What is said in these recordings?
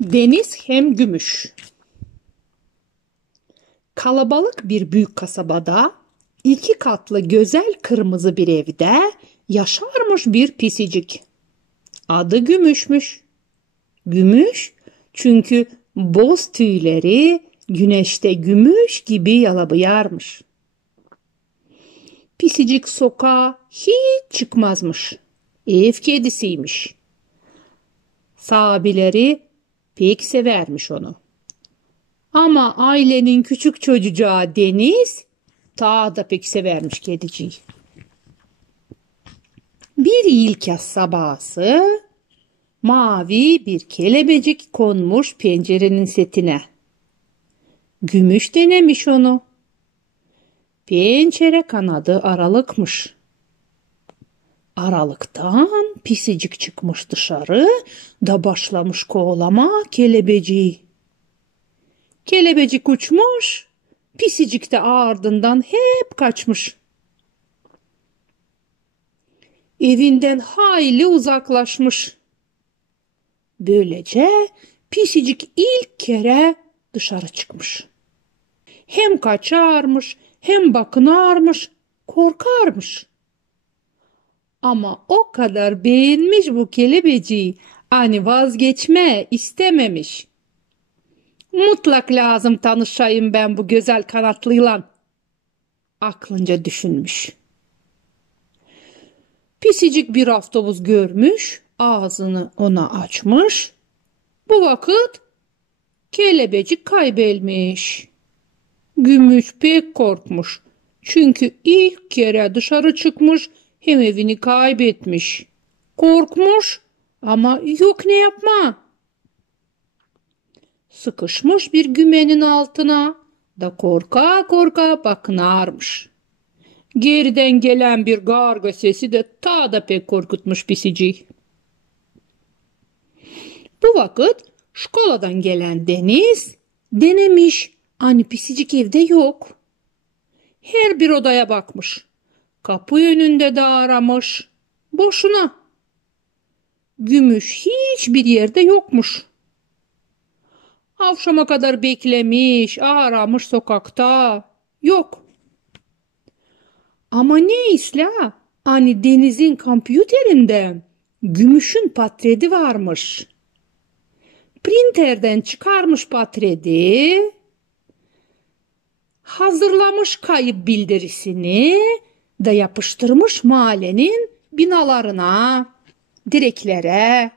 Deniz hem gümüş. Kalabalık bir büyük kasabada 2 katlı güzel kırmızı bir evde yaşarmış bir pisicik. Adı Gümüşmüş. Gümüş çünkü boz tüyleri güneşte gümüş gibi yalabıyarmış. Pisicik sokağa hiç çıkmazmış. Ev kedisiymiş. Sahibileri pek severmiş onu. Ama ailenin küçük çocuğu Deniz ta da pek severmiş kediciyi. Bir ilk sabahı mavi bir kelebecik konmuş pencerenin setine. Gümüş denemiş onu. Pencere kanadı aralıkmış. Aralıktan pisicik çıkmış dışarı da başlamış kovalama kelebeciği. Kelebecik uçmuş, pisicik de ardından hep kaçmış. Evinden hayli uzaklaşmış. Böylece pisicik ilk kere dışarı çıkmış. Hem kaçarmış, hem bakınarmış, korkarmış. Ama o kadar beğenmiş bu kelebeciği, hani vazgeçme istememiş. Mutlak lazım tanışayım ben bu güzel kanatlıyla. Aklınca düşünmüş. Pisicik bir aftobus görmüş, ağzını ona açmış. Bu vakit kelebecik kaybelmiş. Gümüş pek korkmuş. Çünkü ilk kere dışarı çıkmış, hem evini kaybetmiş. Korkmuş ama yok ne yapma. Sıkışmış bir gümenin altına da korka korka bakınarmış. Geriden gelen bir garga sesi de ta da pek korkutmuş pisiciyi. Bu vakit şkoladan gelen Deniz denemiş. Hani pisicik evde yok. Her bir odaya bakmış. Kapı önünde de aramış. Boşuna. Gümüş hiçbir yerde yokmuş. Akşama kadar beklemiş, aramış sokakta. Yok. Ama ne isla? Hani Deniz'in kompüterinde Gümüş'ün patredi varmış. Printerden çıkarmış patredi, hazırlamış kayıp bildirisini da yapıştırmış mahallenin binalarına, direklere,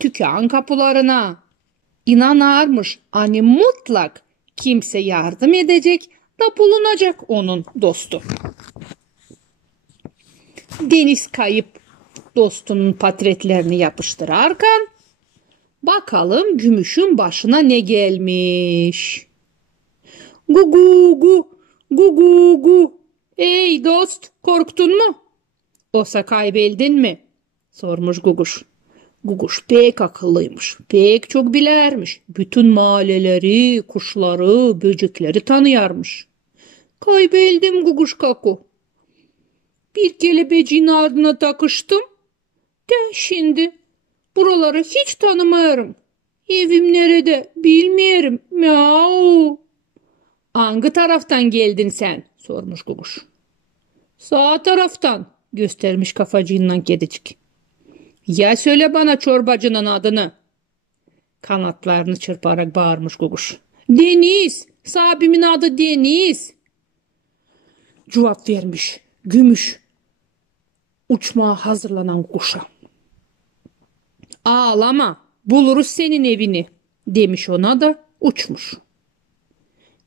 dükkan kapılarına. İnanarmış hani mutlak kimse yardım edecek da bulunacak onun dostu. Deniz kayıp dostunun portretlerini yapıştırarken bakalım Gümüş'ün başına ne gelmiş. Gugu gu, gugu gu. Ey dost, korktun mu? Oysa kaybeldin mi? Sormuş Guguş. Guguş pek akıllıymış, pek çok bilermiş. Bütün mahalleleri, kuşları, böcekleri tanıyarmış. Kaybeldim Guguş kaku. Bir kelebeciğin ardına takıştım. De şimdi buraları hiç tanımıyorum. Evim nerede bilmiyorum. Miau. Hangi taraftan geldin sen? Sormuş Guguş. Sağ taraftan göstermiş kafacığından kedicik. Ya söyle bana çorbacının adını. Kanatlarını çırparak bağırmış Guguş. Deniz. Sahibimin adı Deniz. Cevap vermiş Gümüş. Uçmaya hazırlanan kuşa. Ağlama, buluruz senin evini demiş ona da uçmuş.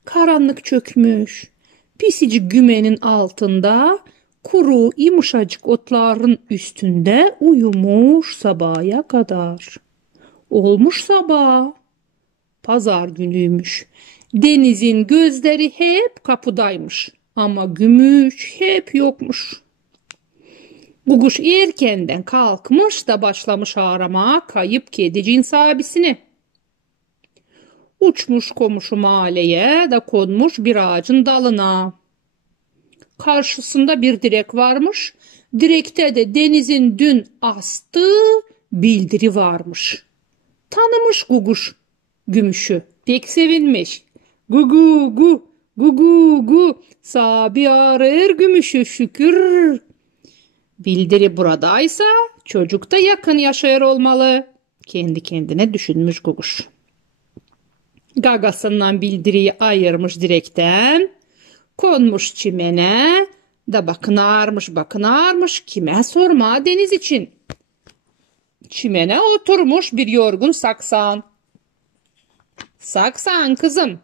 Karanlık çökmüş. Pisicik gümenin altında kuru yumuşacık otların üstünde uyumuş sabaha kadar. Olmuş sabah. Pazar günüymüş. Deniz'in gözleri hep kapıdaymış. Ama Gümüş hep yokmuş. Guguş erkenden kalkmış da başlamış aramaya kayıp kediciğin sahibisini. Uçmuş komşu mahalleye da konmuş bir ağacın dalına. Karşısında bir direk varmış. Direkte de Deniz'in dün astığı bildiri varmış. Tanımış Guguş Gümüşü pek sevinmiş. Gu gu gu, gu gu gu, sabi arar gümüşü şükür. Bildiri buradaysa çocuk da yakın yaşayır olmalı. Kendi kendine düşünmüş Guguş. Gagasından bildiriyi ayırmış direkten, konmuş çimene, da bakınarmış kime sorma deniz için. Çimene oturmuş bir yorgun saksan. Saksan kızım,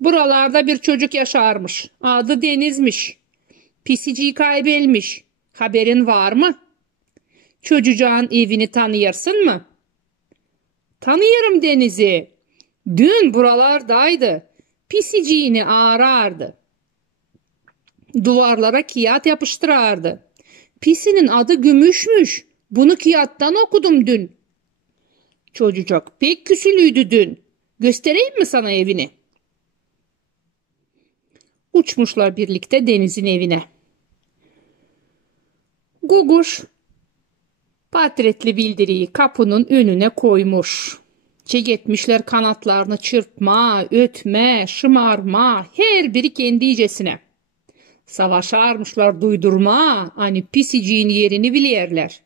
buralarda bir çocuk yaşarmış, adı Deniz'miş. Pisiciyi kaybelmiş, haberin var mı? Çocuğun evini tanıyorsun mu? Tanıyorum Deniz'i. Dün buralardaydı. Pisiciğini arardı. Duvarlara kağıt yapıştırardı. Pisinin adı Gümüşmüş. Bunu kağıttan okudum dün. Çocuk pek küsülüydü dün. Göstereyim mi sana evini? Uçmuşlar birlikte Deniz'in evine. Guguş patretli bildiriyi kapının önüne koymuş. Çeketmişler kanatlarını çırpma, ötme, şımarma, her biri kendicesine. Savaşarmışlar duydurma, hani pisiciğin yerini bilirler.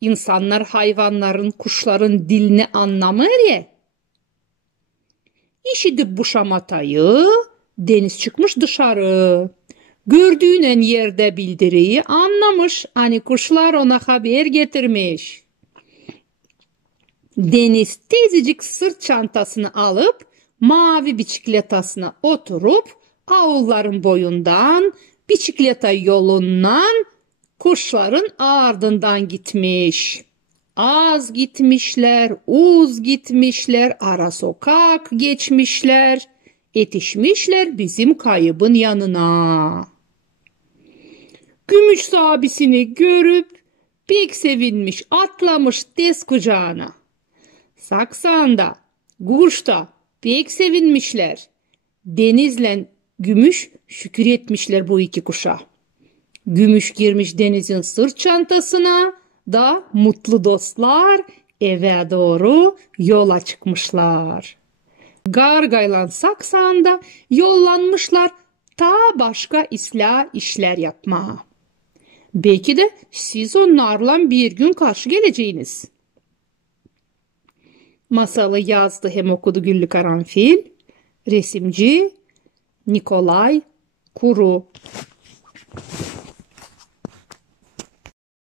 İnsanlar hayvanların, kuşların dilini anlamır ya. İşidip bu şamatayı, Deniz çıkmış dışarı. Gördüğün yerde bildiriyi anlamış, hani kuşlar ona haber getirmiş. Deniz tezicik sırt çantasını alıp mavi biçikletasına oturup avulların boyundan, biçikleta yolundan kuşların ardından gitmiş. Az gitmişler, uz gitmişler, ara sokak geçmişler, yetişmişler bizim kaybın yanına. Gümüş abisini görüp pek sevinmiş, atlamış tez kucağına. Saksan'da, Guş'ta pek sevinmişler. Deniz'le Gümüş şükür etmişler bu iki kuşa. Gümüş girmiş Deniz'in sırt çantasına da mutlu dostlar eve doğru yola çıkmışlar. Gargayla Saksan'da yollanmışlar ta başka işler yapmaya. Belki de siz onlarla bir gün karşı geleceğiniz. Masalı yazdı hem okudu Güllü Karanfil, resimci Nikolay Kuru.